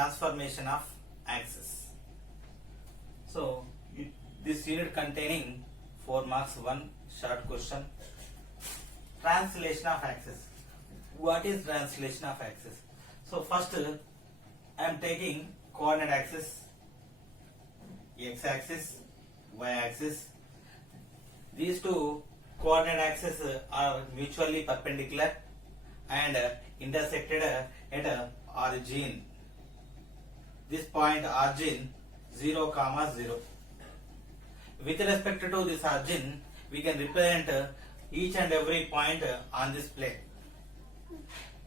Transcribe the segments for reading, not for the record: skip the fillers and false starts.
transformation of axis. So this unit containing 4 marks, one short question. Translation of axis. What is translation of axis? So first I am taking coordinate axis, x axis, y axis. These two coordinate axes are mutually perpendicular and intersected at origin. This point origin 0, 0. With respect to this origin, we can represent each and every point on this plane.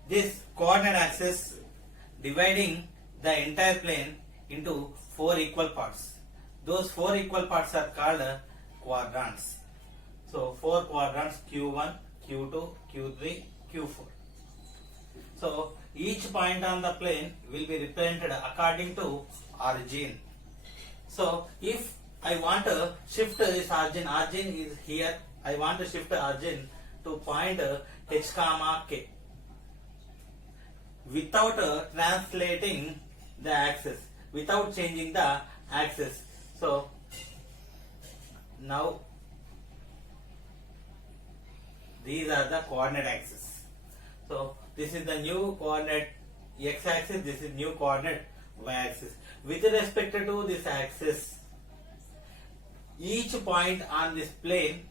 This coordinate axis dividing the entire plane into 4 equal parts. Those 4 equal parts are called quadrants. So 4 quadrants, Q1, Q2, Q3, Q4. So each point on the plane will be represented according to origin. So if I want to shift this origin is here, I want to shift origin to point h comma k without translating the axis, without changing the axis. So now these are the coordinate axes. So this is the new coordinate x axis, this is new coordinate y axis. With respect to this axis, each point on this plane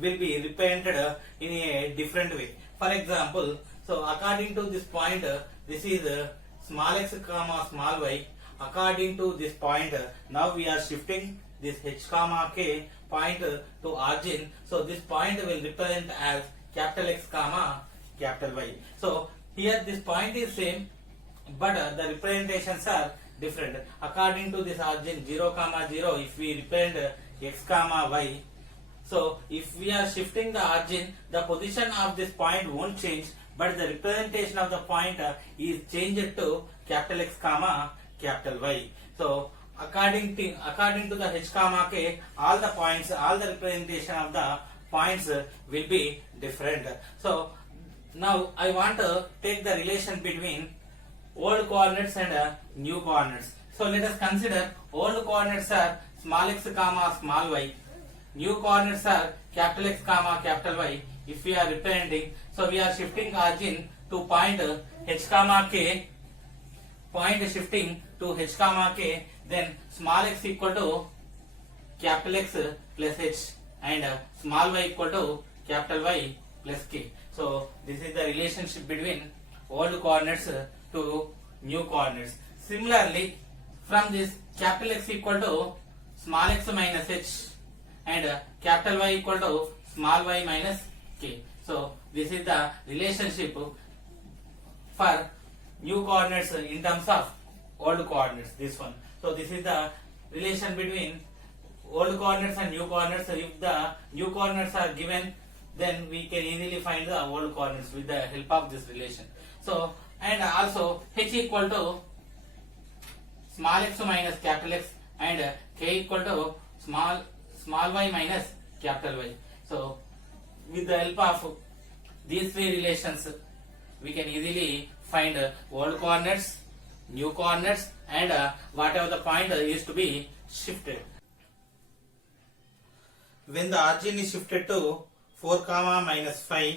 will be represented in a different way. For example, so according to this point, this is small x comma small y. According to this point, now we are shifting this h comma k point to origin. So this point will represent as capital X comma capital Y. So here this point is same, but the representations are different. According to this origin 0, 0, if we represent x comma y, so if we are shifting the origin, the position of this point won't change, but the representation of the point is changed to capital X comma capital Y. So according to the h comma k, all the points, all the representation of the points will be different. So now I want to take the relation between old coordinates and new coordinates. So let us consider old coordinates are small x comma small y, new coordinates are capital X comma capital Y. If we are representing, so we are shifting origin to point h comma k, point shifting to h comma k, then small x equal to capital X plus h and small y equal to capital Y plus k. So this is the relationship between old coordinates to new coordinates. Similarly, from this capital X equal to small x minus h and capital Y equal to small y minus k. So this is the relationship for new coordinates in terms of old coordinates, this one. So this is the relation between old coordinates and new coordinates. If the new coordinates are given, then we can easily find the old coordinates with the help of this relation. So and also h equal to small x minus capital X and k equal to small y minus capital Y. So with the help of these three relations, we can easily find old coordinates, new coordinates, and whatever the point is to be shifted. When the origin is shifted to 4, minus 5,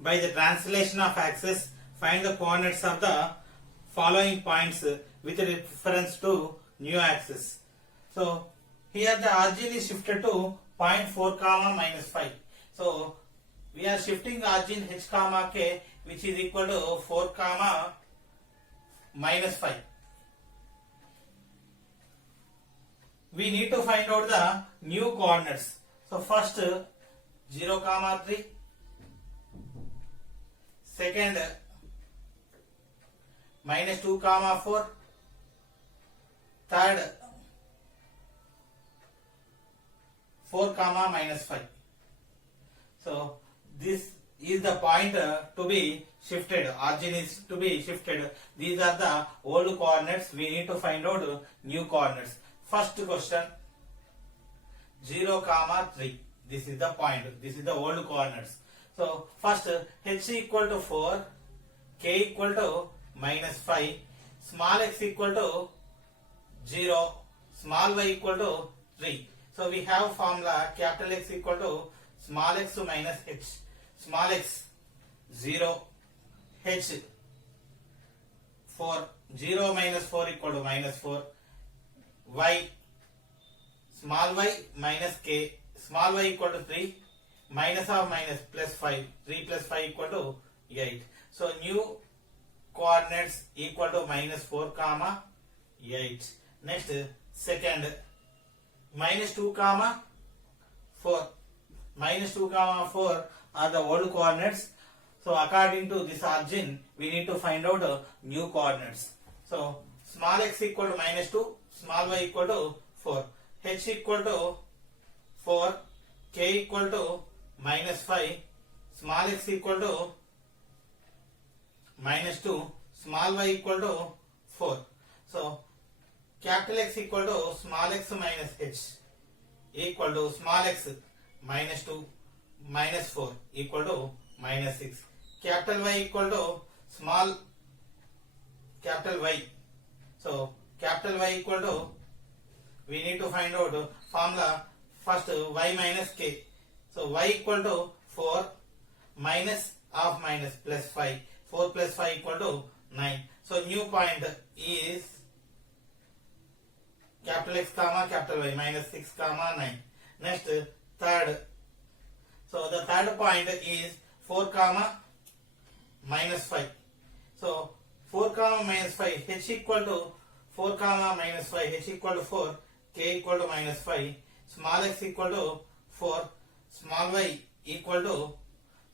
by the translation of axis, find the coordinates of the following points with reference to new axis. So here the origin is shifted to point 4, minus 5. So we are shifting origin h comma k, which is equal to 4, minus 5. We need to find out the new coordinates. So first 0, 3, second minus 2, 4, third 4, minus 5. So this is the point to be shifted, origin is to be shifted. These are the old coordinates. We need to find out new coordinates. First question 0, 3. This is the point. This is the old coordinates. So first h equal to 4, k equal to minus 5. small x equal to 0, small y equal to 3. So we have formula capital X equal to small x minus h. Small x 0, h 4, 0 minus 4 equal to minus 4, y small y minus k, small y equal to 3, minus of minus plus 5, 3 plus 5 equal to 8. So new coordinates equal to minus 4 comma 8. Next second minus 2 comma 4. Minus 2 comma 4 are the old coordinates. So according to this origin we need to find out new coordinates. So small x equal to minus 2, small y equal to 4, h equal to 4, k equal to minus 5, small x equal to minus 2, small y equal to 4. So capital X equal to small x minus h equal to small x minus 2 minus 4 equal to minus 6. Capital Y equal to small capital Y. So capital Y equal to, we need to find out formula first y minus k. So y equal to 4 minus of minus plus 5. 4 plus 5 equal to 9. So new point is capital X comma capital Y minus 6 comma 9. Next third. So the third point is 4 comma minus 5. So 4 comma minus 5, h equal to 4 comma minus 5, h equal to 4, k equal to minus 5, small x equal to 4, small y equal to,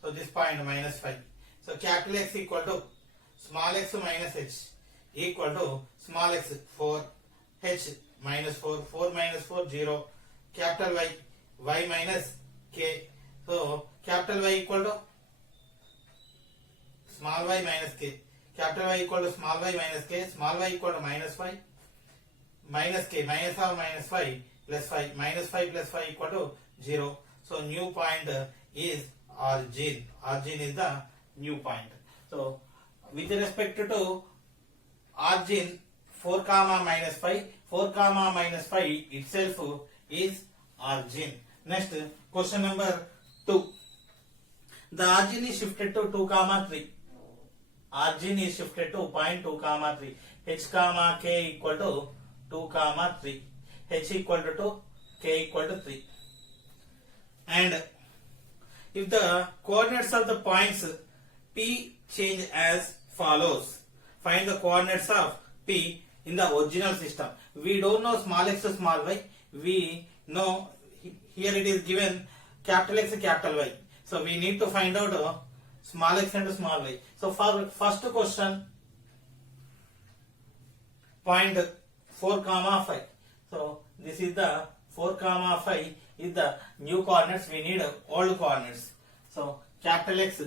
so this point minus 5. So capital X equal to small x minus h equal to small x 4, h minus 4, 4 minus 4 0, capital Y, y minus k. So capital Y equal to small y minus k, capital Y equal to small y minus k, small y equal to minus 5, minus k, minus of minus 5 plus 5, minus 5 plus 5 equal to 0. So new point is origin. Origin is the new point. So with respect to origin 4 comma minus 5, 4 comma minus 5 itself is origin. Next question number 2. The origin is shifted to 2 comma 3. Origin is shifted to point 2 comma 3. H comma k equal to 2 comma 3. H equal to 2, k equal to 3. And if the coordinates of the points P change as follows, find the coordinates of P in the original system. We don't know small x to small y. We know here it is given capital X capital Y. So we need to find out small x and small y. So for first question, point 4 comma 5. So this is the 4 comma 5 is the new coordinates. We need old coordinates. So capital X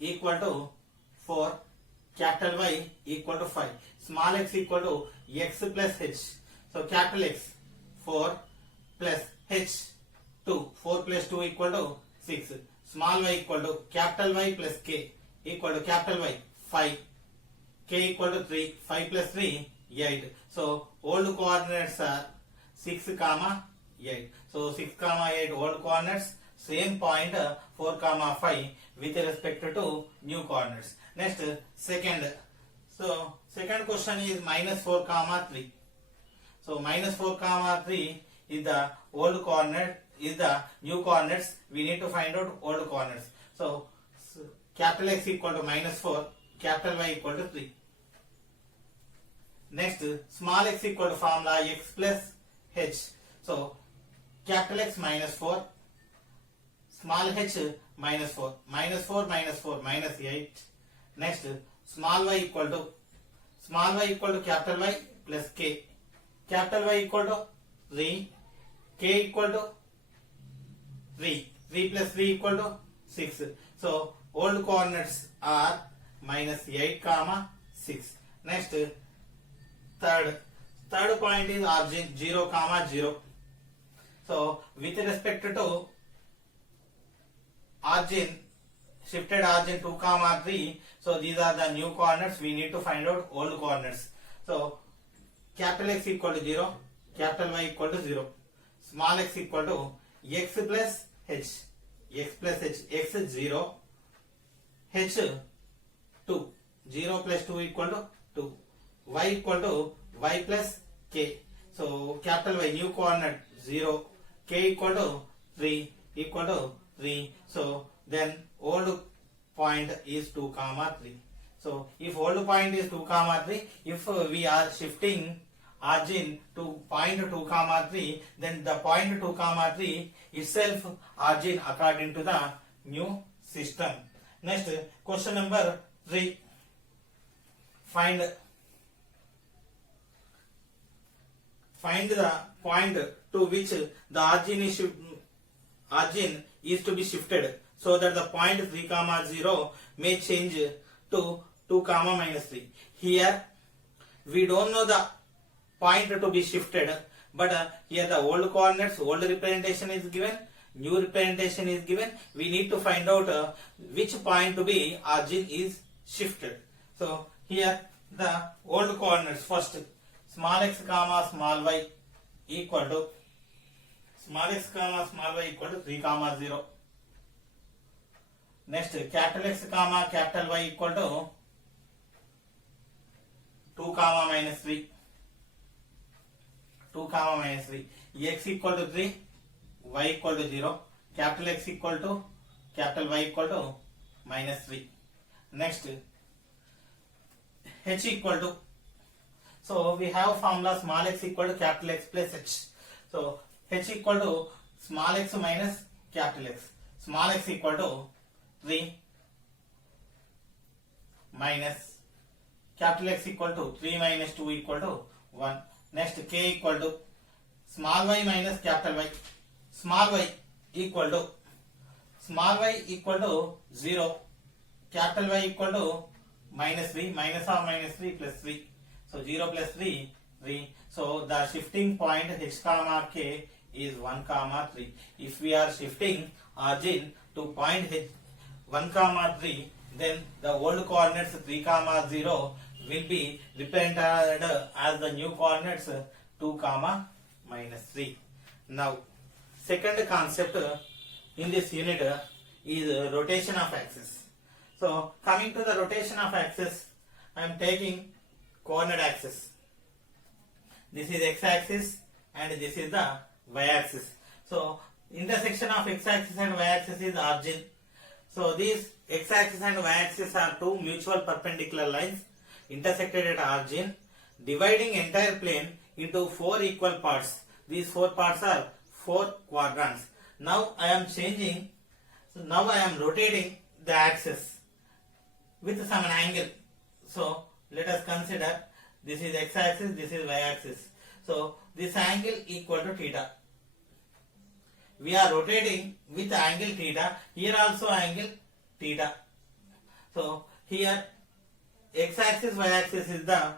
equal to 4, capital Y equal to 5, small x equal to x plus h. So capital X 4 plus h 2, 4 plus 2 equal to 6, small y equal to capital Y plus k equal to capital Y 5, k equal to 3, 5 plus 3 8. So old coordinates are 6 comma 8. So 6 comma 8 old coordinates, same point 4 comma 5 with respect to new coordinates. Next second. So second question is minus 4 comma 3. So minus 4 comma 3 is the old coordinate, is the new coordinates. We need to find out old coordinates. So capital X equal to minus 4, capital Y equal to 3. Next small x equal to formula x plus h. So capital X minus 4, small h minus 4, minus 4 minus 4 minus 8. Next small y equal to capital Y plus k, capital Y equal to 3, k equal to 3, 3 plus 3 equal to 6. So old coordinates are minus 8 comma 6. Next third point is origin 0 comma 0. So with respect to origin, shifted origin 2 comma 3. So these are the new coordinates. We need to find out old coordinates. So capital X equal to 0, capital Y equal to 0, small x equal to x plus h, x plus h, x is 0, h 2, 0 plus 2 equal to 2, y equal to y plus k. So capital Y new coordinate 0, k equal to 3, equal to 3. So then old point is 2 comma 3. So if old point is 2 comma 3, if we are shifting origin to point 2 comma 3, then the point 2 comma 3 itself origin according to the new system. Next, question number 3. Find the point to which the origin is to be shifted, so that the point 3 comma 0 may change to 2 comma minus 3. Here we don't know the point to be shifted, but here the old coordinates, old representation is given, new representation is given. We need to find out which point to be origin is shifted. So here the old coordinates, first small x comma small y equal to small x comma small y equal to 3 comma 0. Next, capital X comma capital Y equal to 2 comma minus 3, 2 comma minus 3, x equal to 3, y equal to 0, capital X equal to capital Y equal to minus 3. Next, h equal to, so we have formula small x equal to capital X plus h. So h equal to small x minus capital X. Small x equal to 3 minus capital X equal to 3 minus 2 equal to 1. Next, k equal to small y minus capital Y. Small y equal to 0, capital Y equal to minus 3, minus of minus 3 plus 3. So 0 plus 3, 3. So the shifting point h comma k is 1 comma 3. If we are shifting origin to point h 1 comma 3, then the old coordinates 3 comma 0 will be represented as the new coordinates 2 comma minus 3. Now, second concept in this unit is rotation of axis. So coming to the rotation of axis, I am taking coordinate axis. This is x axis and this is the y axis. So intersection of x axis and y axis is origin. So these x axis and y axis are two mutual perpendicular lines intersected at origin, dividing entire plane into 4 equal parts. These 4 parts are 4 quadrants. Now I am changing, so now I am rotating the axis with some angle. So let us consider this is x axis, this is y axis. So this angle equal to theta. We are rotating with angle theta. Here also angle theta. So here x axis, y axis is the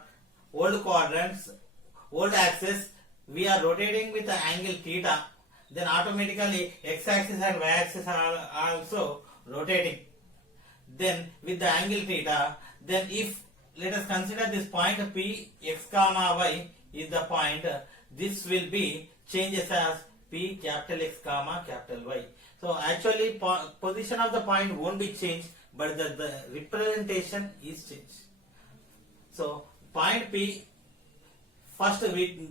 old quadrants, old axis. We are rotating with the angle theta. Then automatically x axis and y axis are also rotating. Then with the angle theta, then if let us consider this point P x comma y is the point, this will be changes as P capital X comma capital Y. So actually position of the point won't be changed, but the representation is changed. So point P, first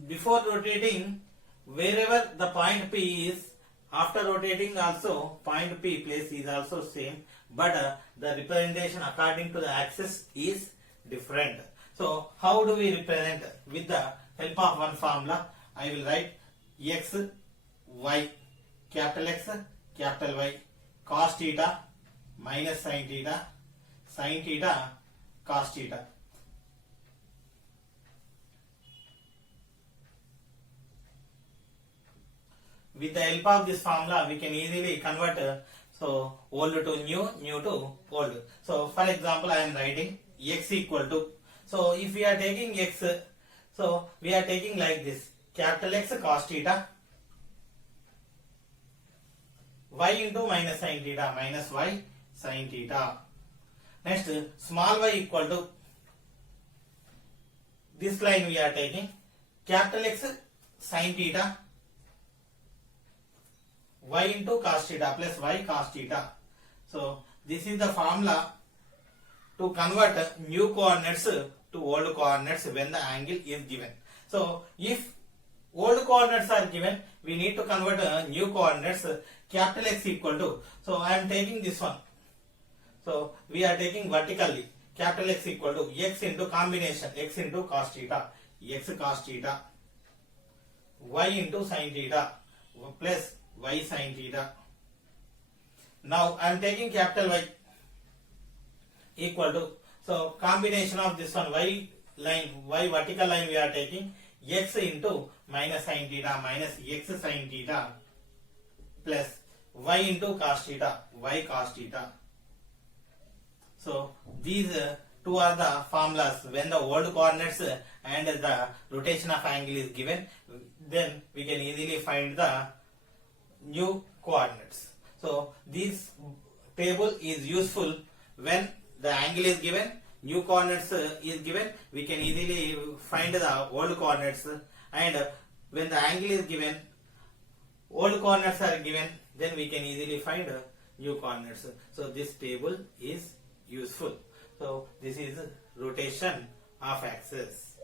before rotating, wherever the point P is, after rotating also point P place is also same, but the representation according to the axis is different. So how do we represent? With the help of one formula, I will write x, y, capital X, capital Y, cos theta minus sin theta, cos theta. With the help of this formula, we can easily convert so old to new, new to old. So for example, I am writing x equal to, so if we are taking x, so we are taking like this, capital X cos theta, y into minus sin theta, minus y sin theta. Next, small y equal to this line we are taking capital X sin theta y into cos theta plus y cos theta. So this is the formula to convert new coordinates to old coordinates when the angle is given. So if old coordinates are given, we need to convert new coordinates. Capital X equal to, so I am taking this one. So we are taking vertically. Capital X equal to x into combination x into cos theta, x cos theta, y into sin theta plus y sin theta. Now I am taking capital Y equal to, so combination of this one y line, y vertical line we are taking x into minus sin theta minus x sin theta plus y into cos theta, y cos theta. So these two are the formulas. When the old coordinates and the rotation of angle is given, then we can easily find the new coordinates. So this table is useful when the angle is given, new coordinates is given, we can easily find the old coordinates, and when the angle is given, old coordinates are given, then we can easily find new coordinates. So this table is useful. So this is rotation of axis.